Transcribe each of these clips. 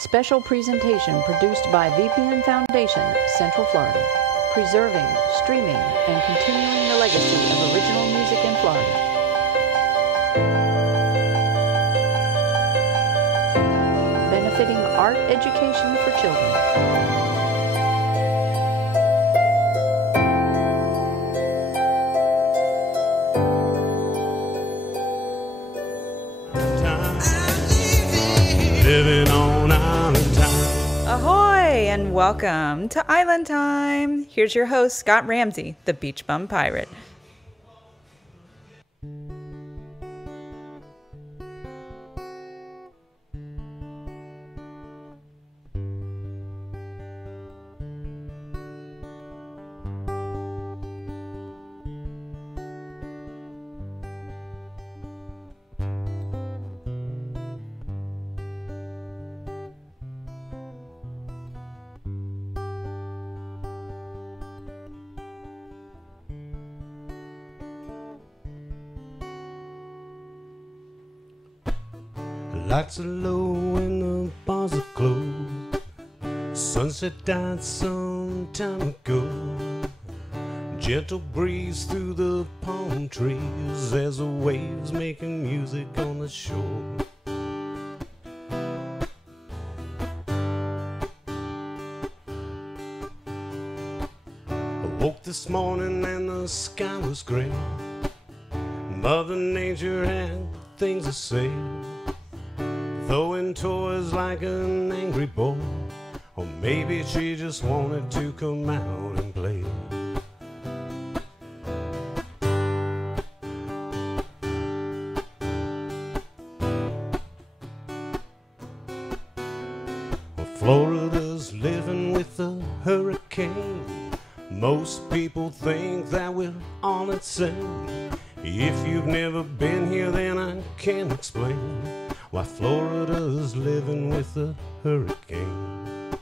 Special presentation produced by VPN Foundation, Central Florida. Preserving, streaming, and continuing the legacy of original music in Florida. Benefiting art education for children. Living on Island Time. Ahoy and welcome to Island Time. Here's your host, Scott Ramsey, the Beach Bum Pirate. Lights are low and the bars are closed. Sunset died some time ago. Gentle breeze through the palm trees as the waves making music on the shore. I woke this morning and the sky was gray. Mother Nature had things to say, throwing toys like an angry boy, or maybe she just wanted to come out and play. Well, Florida's living with a hurricane. Most people think that we're all insane. If you've never been here, then I can't explain why Florida's living with a hurricane.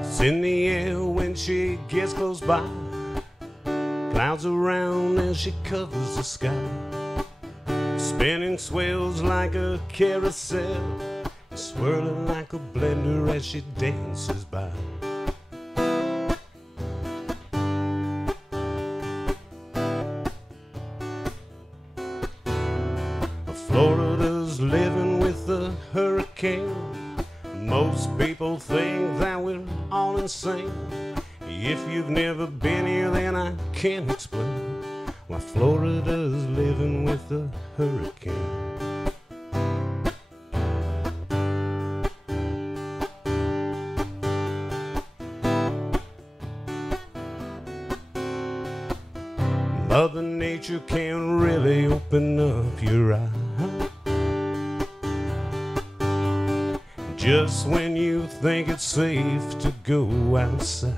It's in the air when she gets close by, clouds around as she covers the sky, spinning swells like a carousel, swirling like a blender as she dances by. Florida's living with a hurricane. Most people think that we're all insane. If you've never been here, then I can't explain why Florida's living with a hurricane. Mother Nature can really open up your eyes just when you think it's safe to go outside.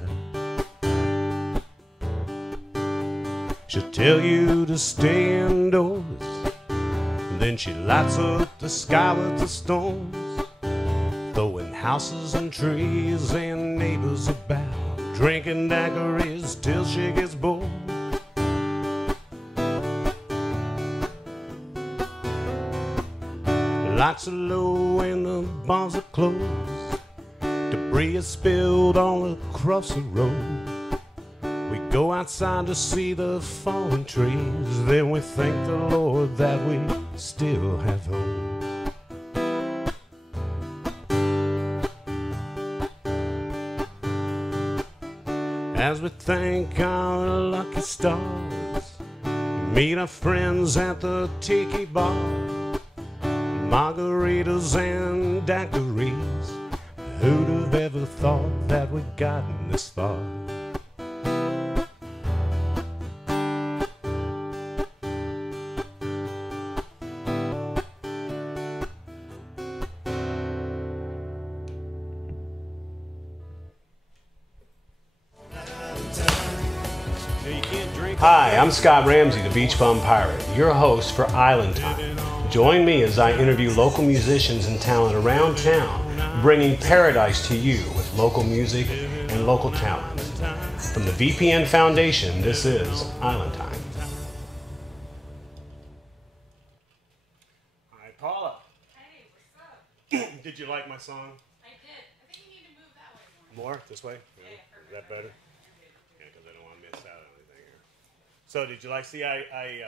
She'll tell you to stay indoors, then she lights up the sky with the storms, throwing houses and trees and neighbors about, drinking daiquiris till she gets bored. Lights are low and the bars are closed. Debris is spilled all across the road. We go outside to see the fallen trees, then we thank the Lord that we still have hope. As we thank our lucky stars, meet our friends at the tiki bar, margaritas and daiquiris. Who'd have ever thought that we'd gotten this far? Hi, I'm Scott Ramsey, the Beach Bum Pirate, your host for Island Time. Join me as I interview local musicians and talent around town, bringing paradise to you with local music and local talent. From the VPN Foundation, this is Island Time. Hi, Paula. Hey, what's up? Did you like my song? I did. I think you need to move that way more. More? This way? Yeah, Is that better? Yeah, because I don't want to miss out on anything here. So did you like, see, I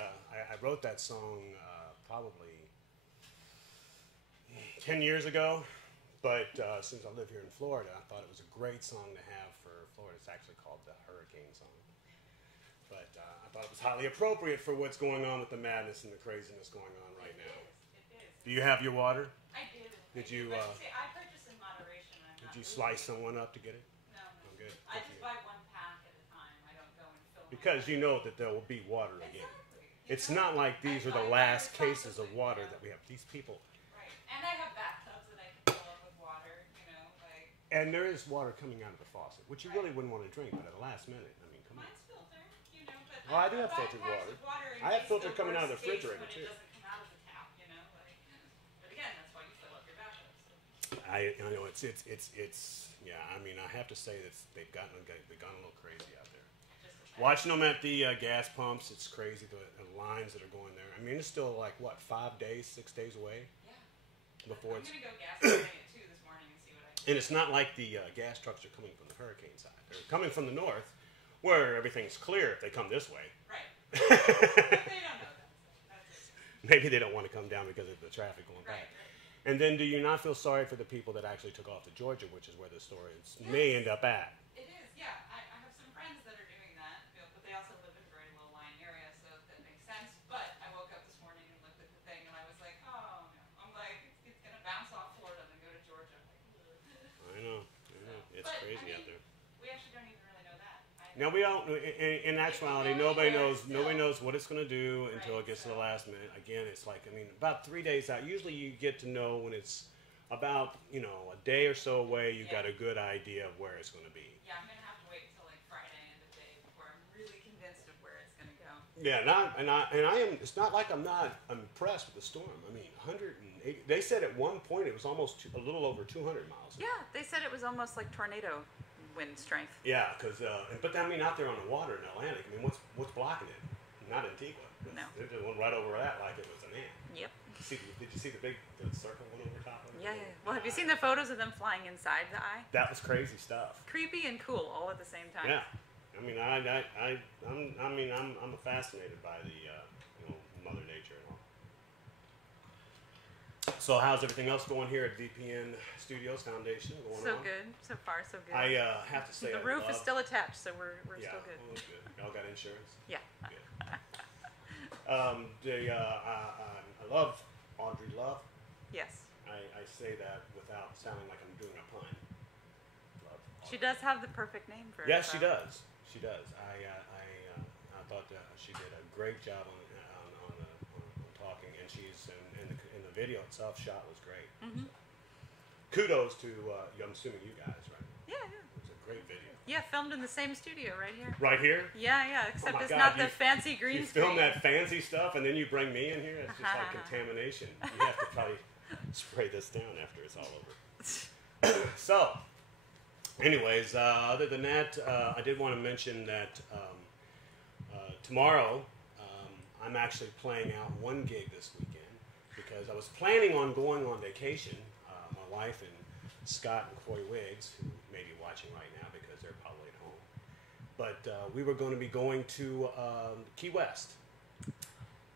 wrote that song probably 10 years ago, but since I live here in Florida, I thought it was a great song to have for Florida. It's actually called the Hurricane Song. But I thought it was highly appropriate for what's going on with the madness and the craziness going on right now. It is. Do you have your water? I did. Did you, See, I purchase in moderation. did you slice someone up to get it? No. Oh, good. I just buy one pack at a time. I don't go and fill Because you know that there will be water again. Exactly. It's not like these are the last cases of water that we have. These people. Right. And I have bathtubs that I can fill up with water, you know, like. And there is water coming out of the faucet, which you really wouldn't want to drink, but at the last minute, I mean, come on. Mine's filtered, you know, but. Oh, I do have filtered water. I have filter coming out of the refrigerator, too. It doesn't come out of the tap, you know, like. But again, that's why you fill up your bathtub. So. I know it's yeah. I mean, I have to say that they've gone a little crazy out there. Watching them at the gas pumps, it's crazy the lines that are going there. I mean, it's still like what 5 days, 6 days away. Yeah. Before I'm it's. gonna go gas station it too this morning and see what I can. And it's not like the gas trucks are coming from the hurricane side. They're coming from the north, where everything's clear if they come this way. Right. But they don't know that. So that's it. Maybe they don't want to come down because of the traffic going Right. back. And then do you not feel sorry for the people that actually took off to Georgia, which is where the story may end up at? It is, yeah. I have some friends that are doing that, you know, but they also live in a very low-lying area, so that makes sense. But I woke up this morning and looked at the thing, and I was like, oh, no. I'm like, it's going to bounce off Florida and then go to Georgia. I'm like, I know. It's But, crazy I mean, out there. we actually don't even really know that. Now we don't. In actuality, nobody knows. Nobody knows what it's going to do until it Right, gets to the last minute. Again, it's like about 3 days out. Usually, you get to know when it's about a day or so away. You got a good idea of where it's going to be. Yeah, I'm going to have to wait until like Friday end of day before I'm really convinced of where it's going to go. Yeah, and I am. It's not like I'm not impressed with the storm. I mean, 180. They said at one point it was almost a little over 200 miles. Yeah, they said it was almost like tornado wind strength. Yeah, because but I mean, out there on the water in Atlantic. I mean, what's blocking it? Not Antigua. No. They just went right over that like it was an ant. Yep. Did you see the circle one over top of it? Yeah. Well, have you seen the photos of them flying inside the eye? That was crazy stuff. Creepy and cool all at the same time. Yeah, I mean, I'm fascinated by the Mother Nature and all. So how's everything else going here at VPN Studios Foundation? So good. So far, so good. I have to say the roof is still attached, so we're still good. Well, that's good. Y'all got insurance? Yeah. Good. I love Audrey Love. Yes. I say that without sounding like I'm doing a pun. Love. She does have the perfect name for it. Yes, she so. does. She does. I thought she did a great job on talking, and she's in the video itself. Shot was great. Mm-hmm. Kudos to I'm assuming you guys, right? Yeah. It was a great video. Yeah, filmed in the same studio right here. Right here. Yeah. Except my it's God, not the fancy green You screen. film that fancy stuff, and then you bring me in here. It's just like contamination. You have to probably spray this down after it's all over. So, anyways, other than that, I did want to mention that tomorrow I'm actually playing out one gig this weekend because I was planning on going on vacation. My wife and Scott and Coy Wiggs, who may be watching right now because they're probably at home, but we were going to be going to Key West.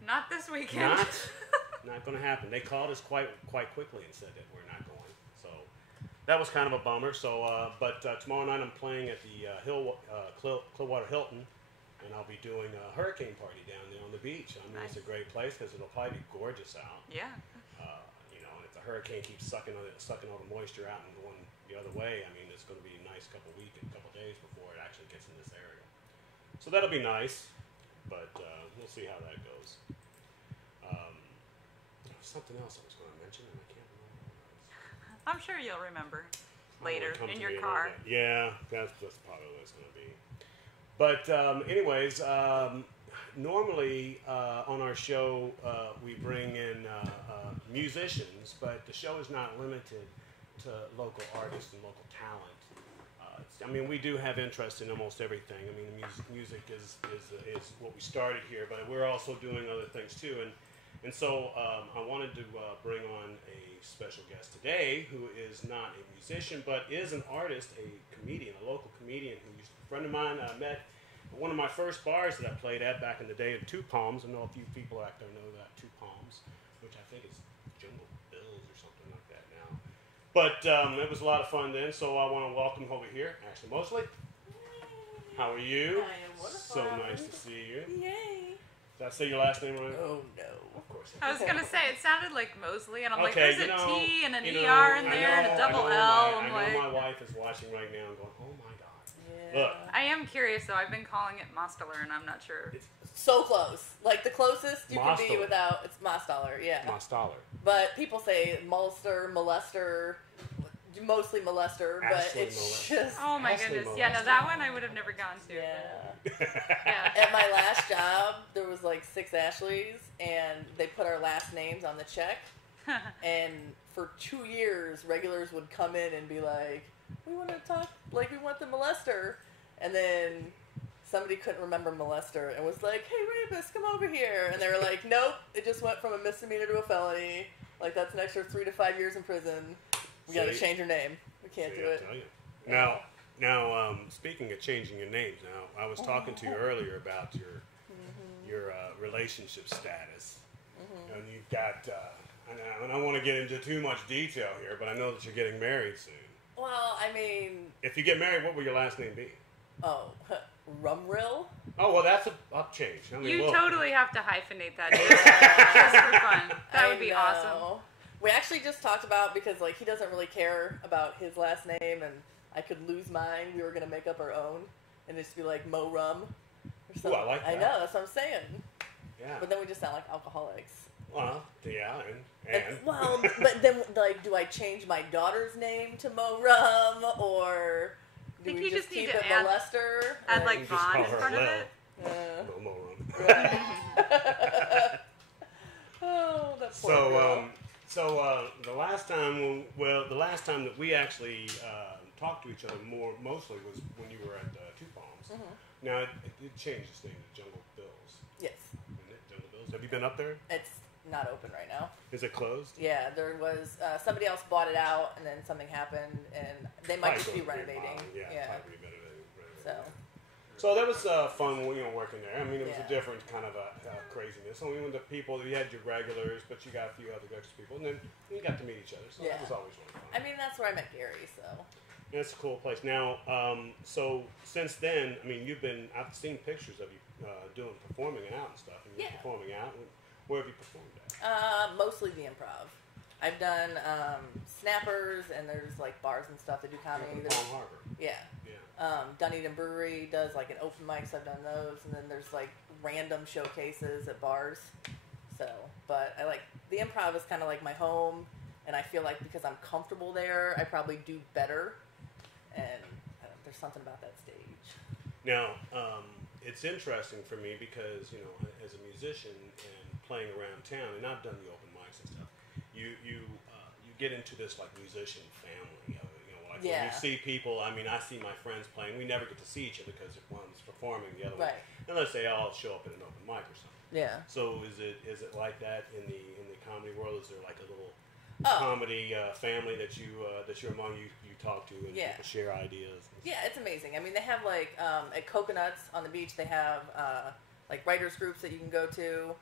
Not this weekend. Not going to happen. They called us quite quickly and said that we're not going. So that was kind of a bummer. So, but tomorrow night I'm playing at the Clearwater Hilton, and I'll be doing a hurricane party down there on the beach. I mean, It's a great place because it'll probably be gorgeous out. Yeah. And if the hurricane keeps sucking all the moisture out and going the other way, I mean, it's going to be a nice couple days before it actually gets in this area. So that'll be nice, but we'll see how that goes. Something else I was going to mention, and I can't remember. I'm sure you'll remember later It'll come in to your me a car. little bit. Yeah, that's probably what it's going to be. But anyways, normally on our show we bring in musicians, but the show is not limited to local artists and local talent. It's I mean, we do have interest in almost everything. I mean, music is what we started here, but we're also doing other things too. And so I wanted to bring on a special guest today who is not a musician, but is an artist, a comedian, a local comedian who used to be a friend of mine. I met at one of my first bars that I played at back in the day in Two Palms. I know a few people out there know that Two Palms, which I think is Jungle Bills or something like that now. But it was a lot of fun then, so I want to welcome over here Ashley Mosley. How are you? I am wonderful. So nice to see you. Yay. Did I say your last name right? Oh, no. Of course. I was gonna say it sounded like Mosley, and I'm like, Okay, there's a T and an you know, ER in there and a I double know L. I I'm know like, my wife is watching right now and going, oh my God. Yeah. Look. I am curious though. I've been calling it Mostoller, and I'm not sure. So close. Like the closest you can be Mostoller. without, it's Mostoller, yeah. Mostoller. But people say molester, mostly molester, but Ashley it's molester. just, Oh my Ashley goodness. Mosley. Yeah, no, that one I would have never gone to. yeah. Yeah. At my last job, there was like 6 Ashleys, and they put our last names on the check. And for 2 years, regulars would come in and be like, we want to talk, like we want the molester. And then somebody couldn't remember molester and was like, hey, rapist, come over here. And they were like, nope, it just went from a misdemeanor to a felony. Like, that's an extra 3 to 5 years in prison. We got to See? change your name. We can't do I'll it. tell you. Now, speaking of changing your names, now I was talking to you earlier about your relationship status, and you've got. I don't want to get into too much detail here, but I know that you're getting married soon. Well, I mean, If you get married, what will your last name be? Rumrill? Oh, well, that's a change. I mean, You look. totally have to hyphenate that just for fun. That would be awesome. know. We actually just talked about, because like he doesn't really care about his last name, and I could lose mine. We were gonna make up our own, and just be like Mo Rum or something. I like that. I know, that's what I'm saying. Yeah. But then we just sound like alcoholics. Well, yeah, and Well, but then like, do I change my daughter's name to Mo Rum, or do think we you just just need keep to it add- molester? Add Or- like You just Vaughn call in her front of Lil. it. No more room. Oh, that poor So, girl. the last time that we actually talked to each other mostly was when you were at Two Palms. Now it did change its name to Jungle Bills. Yes, Isn't it? Jungle Bills. Have you been up there? it's not open right now. Is it closed? Yeah, there was somebody else bought it out, and then something happened, and they might just be renovating. Yeah, probably renovating. So So that was fun, working there. I mean, it was a Yeah. different kind of craziness. I mean, the people, you had your regulars, but you got a few other extra people, and then you got to meet each other. So that Yeah. was always really fun. I mean, that's where I met Gary. So Yeah, it's a cool place. Now, so since then, I mean, I've seen pictures of you performing out and stuff, and you're Yeah. performing out. Where have you performed at? mostly the improv. I've done Snappers, and there's like bars and stuff that do comedy. In There's- Palm Harbor. Yeah. Yeah. Dunedin Brewery does like an open mics. I've done those, and then there's like random showcases at bars. So, but I like the improv is kind of like my home, and I feel like because I'm comfortable there, I probably do better. And there's something about that stage. Now, it's interesting for me because as a musician and playing around town, and I've done the open mics and stuff. You get into this like musician family. Like when Yeah. you see people. I mean, I see my friends playing. We never get to see each other because if one's performing, the other Right. one, unless they all show up at an open mic or something. Yeah. So is it like that in the comedy world? Is there like a little Oh. comedy family that you're among? You talk to and Yeah. people share ideas. Yeah, it's amazing. I mean, they have like at Coconuts on the beach, they have like writers groups that you can go to,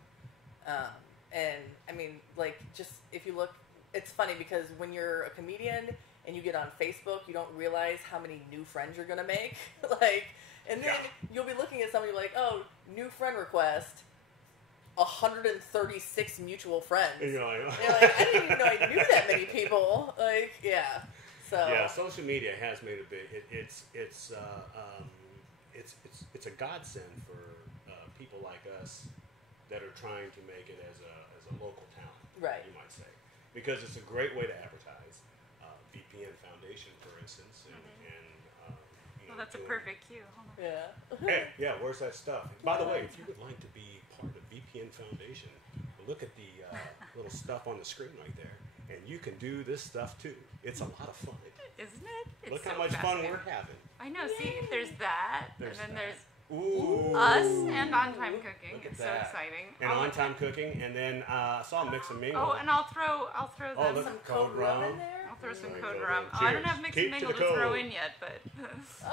and I mean, like just if you look, it's funny because when you're a comedian and you get on Facebook, you don't realize how many new friends you're gonna make. Like, and then you'll be looking at somebody like, oh, new friend request, 136 mutual friends. And you're like, You're like, I didn't even know I knew that many people. Like, yeah. So yeah, social media has made a big. It's a godsend for people like us that are trying to make it as a local talent, Right. You might say, because it's a great way to advertise. VPN Foundation, for instance, and Well, that's a doing- perfect cue. Hold on. yeah. Hey, yeah, where's that stuff? By the way, if you would like to be part of VPN Foundation, look at the little stuff on the screen right there, and you can do this stuff too. It's a lot of fun. Isn't it? It's Look so how much fun fascinating. we're having. I know. See, there's that, There's and then that. there's Ooh. us and on-time cooking. Look at It's so that. exciting. And on-time cooking, and then I saw Mix and Mingle. Oh, and I'll throw Oh, them look, some. Code Rum. in there. I'll throw some There you code go, rum. then. Oh, I don't Cheers. have mix Keep and to mingle the to throw code. in yet, but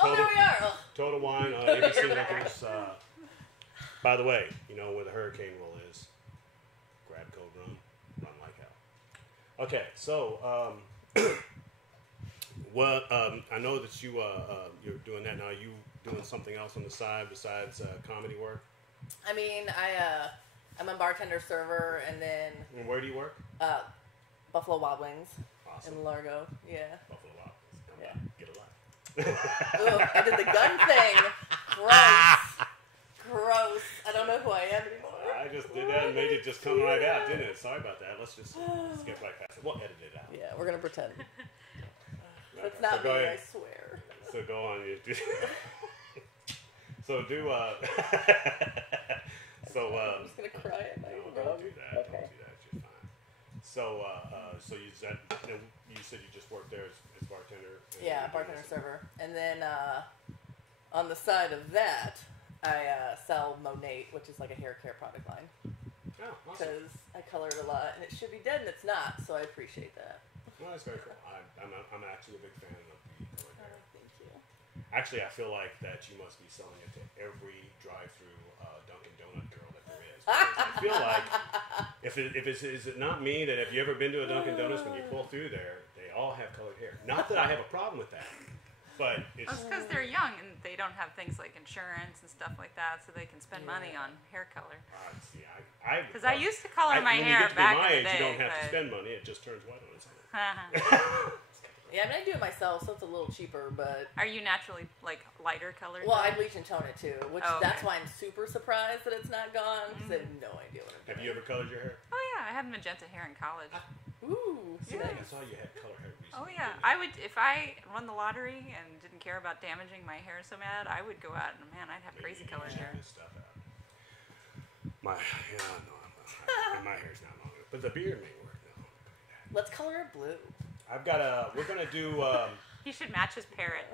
Oh, there we are. Ugh. Total Wine, ABC Liquors. By the way, you know where the hurricane roll is. Grab Code Rum, run like hell. Okay, so well, I know that you're doing that now. Are you doing something else on the side besides comedy work? I mean, I'm a bartender server, and then And where do you work? Buffalo Wild Wings Awesome. in Largo. Yeah. Buffalo Wild Wings. Come Yeah. back, get a life. Ugh, I did the gun thing. Gross. Gross. I don't know who I am anymore. I just did that and made it just come right out, didn't it? Sorry about that. Let's just skip right past it. We'll edit it out. Yeah, we're gonna pretend. That's Okay, not so me, go I ahead. swear. So go on. You do. So do. So I'm just gonna cry at my no, rum. don't do that. Okay. Don't do that. You're fine. So so you said you just worked there as bartender. and Yeah, you're doing bartender this- server. And then on the side of that, I sell Monate, which is like a hair care product line. Oh, awesome. Because I color it a lot, and it should be dead, and it's not, so I appreciate that. Well, that's very cool. I'm actually a big fan of the colored hair. Thank you. Actually, I feel like that you must be selling it to every drive-through Dunkin' Donut girl that there is. Because I feel like is it not me that have you ever been to a Dunkin' Donuts when you pull through there, they all have colored hair. Not that I have a problem with that, but it's that's because they're young and they don't have things like insurance and stuff like that, so they can spend money on hair color. see, Because I used to color my when hair you get to be back my in age, the day. you don't have to but- spend money; it just turns white on its own. Yeah, I mean, I do it myself, so it's a little cheaper, but... Are you naturally like lighter colored? Well, I though? bleach and tone it, too, which Oh, that's okay. why I'm super surprised that it's not gone, because I have no idea what I'm doing. Have you ever colored your hair? Oh yeah, I had magenta hair in college. Ooh, See, Yeah. I saw you had color hair recently. Oh yeah, didn't you? I would if I won the lottery and didn't care about damaging my hair so bad. I would go out and man, I'd have Maybe crazy you colored should hair. check this stuff out. My hair's not long enough, but the beard may work now. let's color it blue. I've got we're gonna do He should match his parrot.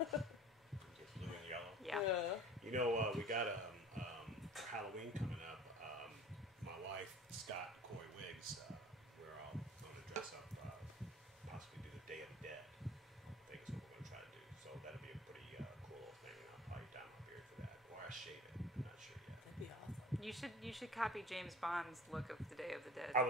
just blue and yellow. Yeah. You know, we got for Halloween coming up. My wife, Scott, and Corey Wiggs, we're all going to dress up, possibly do the Day of the Dead. I think is what we're going to try to do. So that'll be a pretty cool little thing. I'll probably dye my beard for that, or I shave it. I'm not sure yet. That'd be awesome. You should copy James Bond's look of the Day of the Dead. I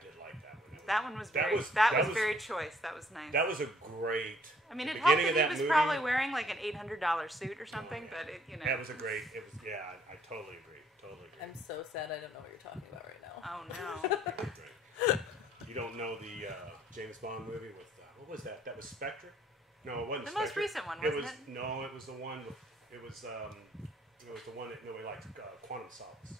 did like that one. That one was that very was- that that was was- very choice. That was nice. That was a great. I mean, the it helped beginning that of he was movie- probably wearing like an $800 suit or something, yeah. but it, you know. That was a great. It was I totally agree. Totally agree. I'm so sad I don't know what you're talking about right now. Oh no. Great. You don't know the James Bond movie with what was that? That was Spectre? No, it wasn't. The most Spectre. recent one, It wasn't was it? no, it was the one. It was the one that nobody liked. Quantum of Solace.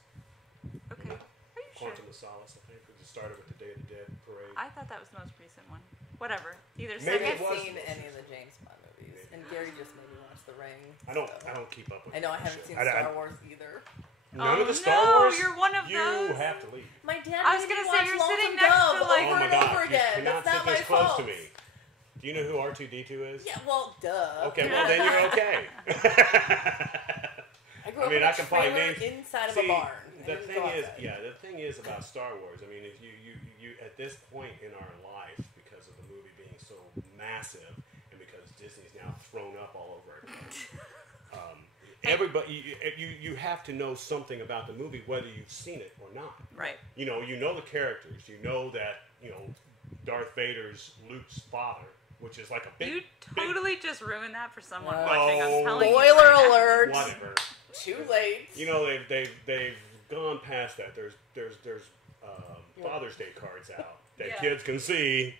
Okay. Are you sure? Quantum of Solace, I think. It started with the Day of the Dead parade. I thought that was the most recent one. Whatever. Either Maybe I it second. was haven't seen the most any of the James Bond movies, Maybe. and Gary just made me watch The Ring. I don't so- keep up with. I know I that haven't shit. seen Star Wars either. None of the Oh, Star no, Wars. you're one of you those. have to leave. My dad I was made me gonna say, watch you're Lonesome sitting next to, Dove like- Oh over my and God! over You again. cannot That's not sit my this close fault. to me. Do you know who R2D2 is? Yeah, well, duh. Okay, well then you're okay. I grew I up mean, in a I can find trailer names. inside of See, a barn. I The didn't thing go is, outside. the thing is about Star Wars. I mean, if you at this point in our life, because of the movie being so massive, and because Disney's now thrown up all over it, everybody, you have to know something about the movie, whether you've seen it or not. Right. You know the characters. You know that Darth Vader's Luke's father, which is like a big. You totally just ruined that for someone No. watching. I'm telling Spoiler you. right now. alert! Whatever. Too late. You know they've gone past that. There's Father's Day cards out that Yeah. kids can see.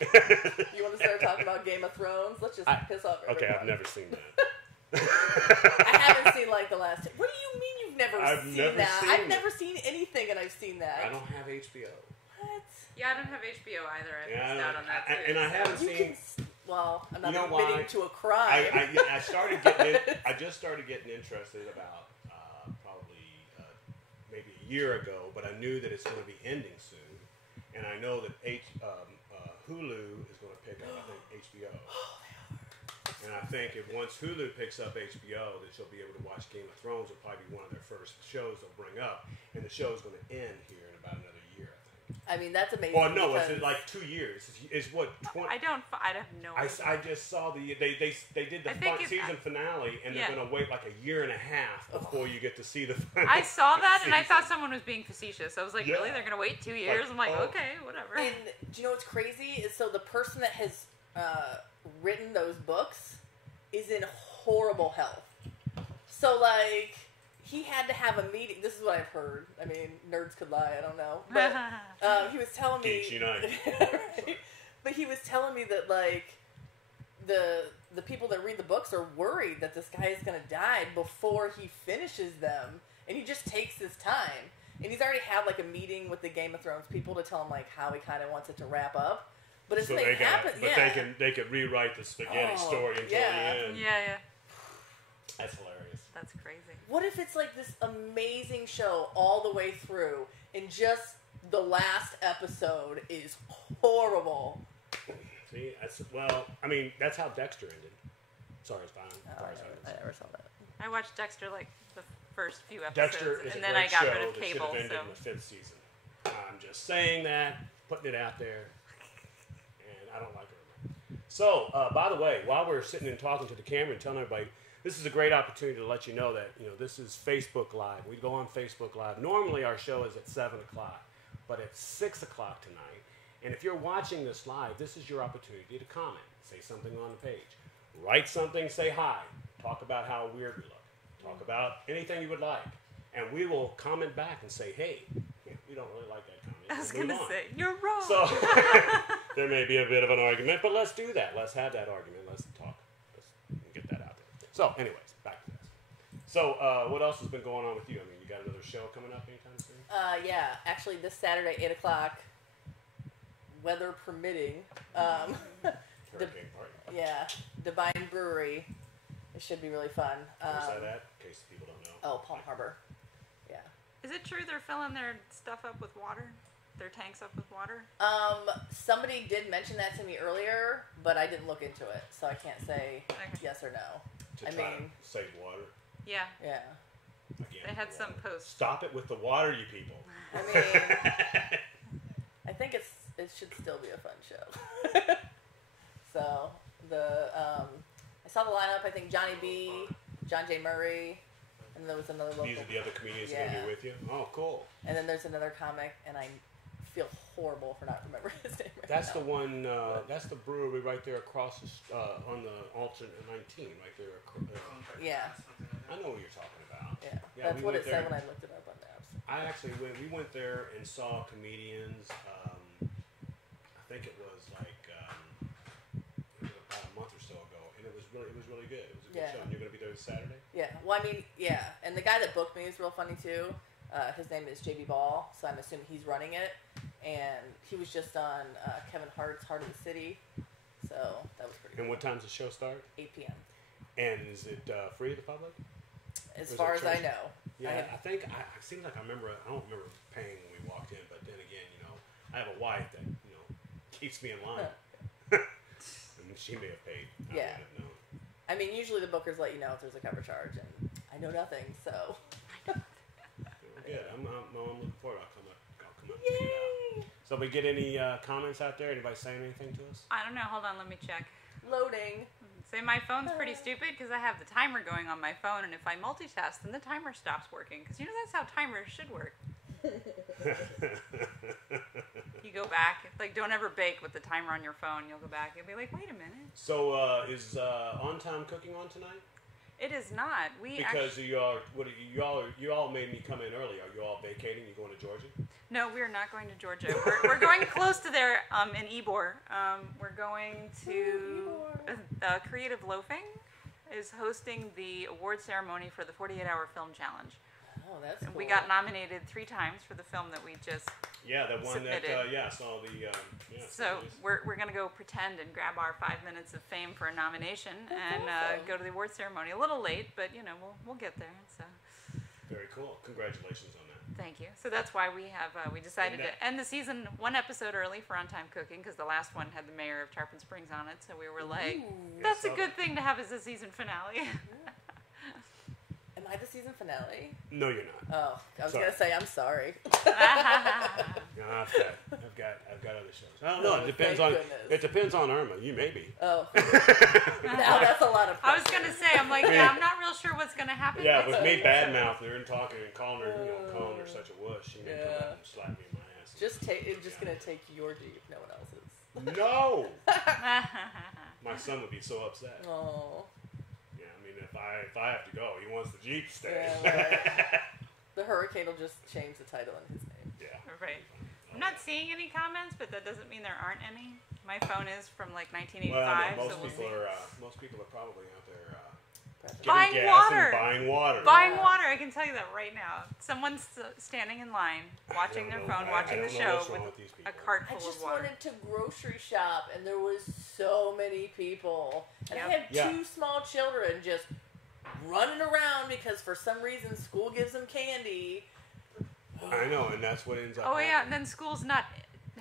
You want to start talking about Game of Thrones? Let's just piss off everybody. Okay, I've never seen that. I haven't seen like the last. What do you mean you've never I've seen never that? seen I've it. never seen anything, and I've seen that. I don't have HBO. What? Yeah, I don't have HBO either. I Yeah, missed out on that too. and I so- haven't You seen. can. Well, I'm not You know why? admitting to a crime. I started getting. I just started getting interested about probably maybe a year ago, but I knew that it's going to be ending soon, and I know that Hulu is going to pick up, I think, HBO. And I think if once Hulu picks up HBO, that you'll be able to watch Game of Thrones. Will probably be one of their first shows they'll bring up, and the show's going to end here in about another year, I think. I mean, that's amazing. Or no, it's like 2 years. It's what? 20, I have no idea. I just saw they did the season finale, and they're going to wait like a year and a half before you get to see the final. I saw that, season. and I thought someone was being facetious. I was like, really? They're going to wait 2 years? I'm like, okay, whatever. And do you know what's crazy? Is so the person that has written those books is in horrible health. So, like, he had to have a meeting. This is what I've heard. I mean, nerds could lie. I don't know. But he was telling me... Geeks Unite. Right? But he was telling me that, like, the people that read the books are worried that this guy is going to die before he finishes them. And he just takes his time. And he's already had, like, a meeting with the Game of Thrones people to tell him, like, how he kind of wants it to wrap up. But if something happens, they could rewrite the spaghetti story until the end. Yeah. That's hilarious. That's crazy. What if it's like this amazing show all the way through, and just the last episode is horrible? See, I mean, that's how Dexter ended. Sorry, it's fine. I never saw that. I watched Dexter like the first few episodes, Dexter is and a then great I got show rid of that cable. should have ended in the 5th season. I'm just saying that, putting it out there. I don't like it. So, by the way, while we're sitting and talking to the camera and telling everybody, this is a great opportunity to let you know that, this is Facebook Live. We go on Facebook Live. Normally our show is at 7 o'clock, but it's 6 o'clock tonight. And if you're watching this live, this is your opportunity to comment. Say something on the page. Write something, say hi. Talk about how weird we look. Talk about anything you would like. And we will comment back and say, hey, we don't really like that comment. I was going to say, you're wrong. So, there may be a bit of an argument, but let's do that. Let's have that argument. Let's talk. Let's get that out there. So, anyways, back to this. So, what else has been going on with you? I mean, you got another show coming up anytime soon? Yeah. Actually, this Saturday, 8 o'clock, weather permitting. Hurricane Party. Yeah. Divine Brewery. It should be really fun. Where's that at? In case people don't know. Oh, Palm Harbor. Yeah. Is it true they're filling their stuff up with water? Their tanks up with water? Somebody did mention that to me earlier, but I didn't look into it, so I can't say yes or no. To try to save water. Yeah. Yeah. Again, They had some posts. Stop it with the water, you people. I mean, I think it should still be a fun show. So I saw the lineup. I think Johnny B, John J. Murray, and there was another local. These are the other comedians that are going to be with you? Oh, cool. And then there's another comic, and I feel horrible for not remembering his name right That's now. the one, that's the brewery right there across on the alternate 19, right there. Yeah. I know what you're talking about. Yeah. Yeah, That's we what went it said there. when I looked it up on maps. We went there and saw comedians, I think it was like about a month or so ago, and it was really good. It was a good show. And you're going to be there this Saturday? Yeah. Well, I mean, yeah. And the guy that booked me is real funny, too. His name is JB Ball, so I'm assuming he's running it. And he was just on Kevin Hart's Heart of the City, so that was pretty And cool. what time's the show start? 8 p.m. And is it free to the public? As far as I know. Yeah, I think, it seems like I don't remember paying when we walked in, but then again, I have a wife that, keeps me in line. And she may have paid. Yeah. I wouldn't have known. I mean, usually the bookers let you know if there's a cover charge, and I know nothing, so. Good. I'm looking forward. I'll come up and check it out. So, we get any comments out there? Anybody saying anything to us? I don't know. Hold on. Let me check. Loading. Say my phone's pretty stupid because I have the timer going on my phone, and if I multitask, then the timer stops working. Because that's how timers should work. You go back. Like, don't ever bake with the timer on your phone. You'll go back. You'll be like, wait a minute. So, is On Time Cooking on tonight? It is not. Because you all made me come in early. Are you all vacating? You going to Georgia? No, we're not going to Georgia. We're going close to there in Ybor. We're going to Creative Loafing is hosting the award ceremony for the 48-hour film challenge. Oh, that's cool. We got nominated 3 times for the film that we just the one submitted. that saw the So we're gonna go pretend and grab our 5 minutes of fame for a nomination and awesome. go to the award ceremony. A little late, but we'll get there. So very cool. Congratulations on that. Thank you. So that's why we have we decided to end the season one episode early for On Time Cooking, because the last one had the mayor of Tarpon Springs on it. So we were like, that's a good thing to have as a season finale. Am I the season finale? No, you're not. Oh, I was gonna say I'm sorry. No, I've got other shows. I don't know. It depends on Irma. You may be. Oh, now that's a lot of pressure. I was gonna say, I'm like, yeah, I'm not real sure what's gonna happen. Yeah, with me badmouthing her and talking and calling her such a wuss, she may come out and slap me in my ass. It's just gonna take your Jeep, no one else's. No. My son would be so upset. Oh. Yeah, I mean, if I have to go, he wants the Jeep to stay. Yeah, right. The Hurricane will just change the title in his name. Yeah. Right. I'm not seeing any comments, but that doesn't mean there aren't any. My phone is from like 1985, well, so we'll see. Most people are probably out there Buying getting gas water. and buying water. Buying water, I can tell you that right now. Someone's standing in line, watching their phone, watching the show with a cart full I just of water. wanted to grocery shop, and there was so many people. And I have two small children just running around because for some reason school gives them candy. I know, and that's what ends up Oh, happening. yeah, and then school's not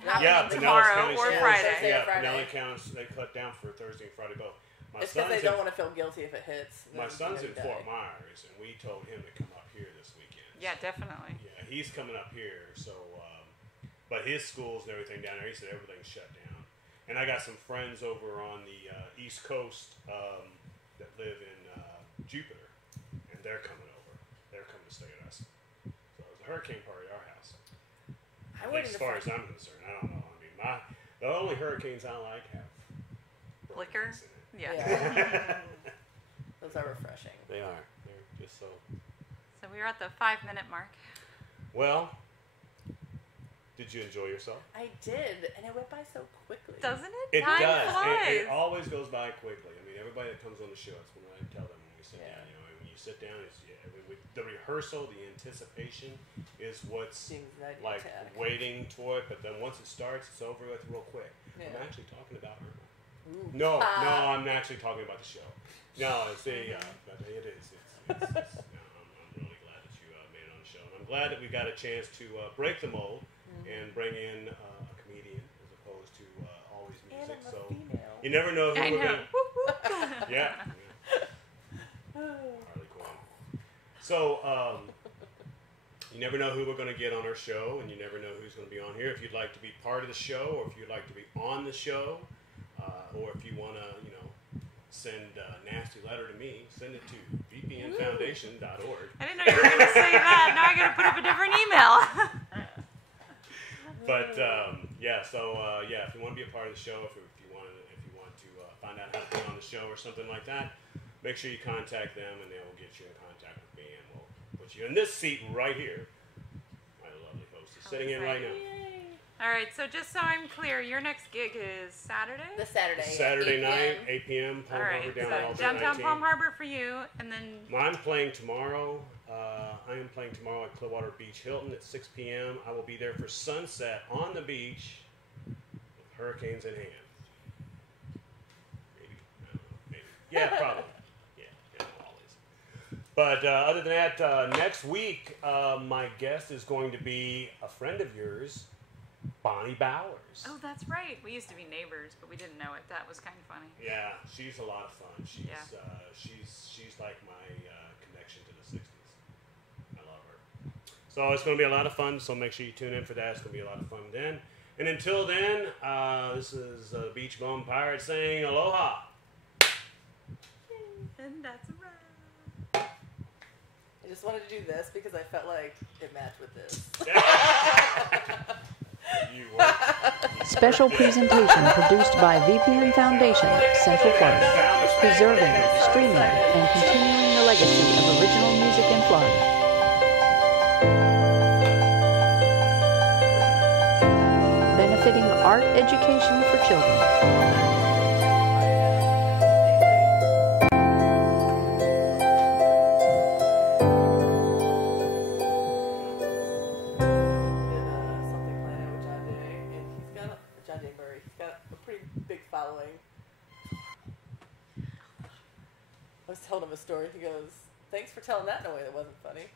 Pinellas tomorrow County or schools. Friday. Yeah, Friday. Pinellas County, they cut down for Thursday and Friday both. It's because they don't want to feel guilty if it hits. My son's in Fort Myers, and we told him to come up here this weekend. Yeah, definitely. Yeah, he's coming up here, so, but his schools and everything down there, he said everything's shut down. And I got some friends over on the East Coast that live in Jupiter, and they're coming over. They're coming to stay at us. So it's a hurricane party at our house. As far as I'm concerned, I don't know. I mean, the only hurricanes I like have Liquor? in it. Yeah. Those are refreshing. They are. They're just so. So we are at the 5-minute mark. Well, did you enjoy yourself? I did, and it went by so quickly. Doesn't it? It Time does. flies. It always goes by quickly. I mean, everybody that comes on the show, it's when I tell them when we sit down. You know, when you sit down, it's the rehearsal, the anticipation is what's like waiting for it. But then once it starts, it's over with real quick. Yeah. I'm actually talking about Irma. No, I'm actually talking about the show. No, but it is. I'm really glad that you made it on the show. And I'm glad that we got a chance to break the mold and bring in a comedian as opposed to always music. And so female. you never know who we're going to. Yeah. Harley Quinn. So you never know who we're going to get on our show, and you never know who's going to be on here. If you'd like to be part of the show, or if you'd like to be on the show, or if you want to, send a nasty letter to me, send it to vpnfoundation.org. I didn't know you were going to say that. Now I got to put up a different email. But if you want to be a part of the show, if you want to find out how to be on the show or something like that, make sure you contact them, and they will get you in contact with me, and we'll put you in this seat right here. My lovely host is sitting in right now. All right, so just so I'm clear, your next gig is Saturday? This Saturday. Saturday night, 8 p.m. Palm Harbor, downtown Palm Harbor for you, and then... I'm playing tomorrow. I am playing tomorrow at Clearwater Beach Hilton at 6 p.m. I will be there for sunset on the beach with hurricanes in hand. Maybe. I don't know. Maybe. Yeah, probably. Yeah, always. But other than that, next week, my guest is going to be a friend of yours, Bonnie Bowers. Oh, that's right. We used to be neighbors, but we didn't know it. That was kind of funny. Yeah, she's a lot of fun. She's like my connection to the 60s. I love her. So it's going to be a lot of fun, so make sure you tune in for that. It's going to be a lot of fun then. And until then, this is Beach Bum Pirate saying aloha. And that's a wrap. I just wanted to do this because I felt like it matched with this. Special presentation produced by VPN Foundation, Central Florida, preserving, streaming, and continuing the legacy of original music in Florida. Benefiting art education for children. Telling him a story. He goes, "Thanks for telling that in a way that wasn't funny."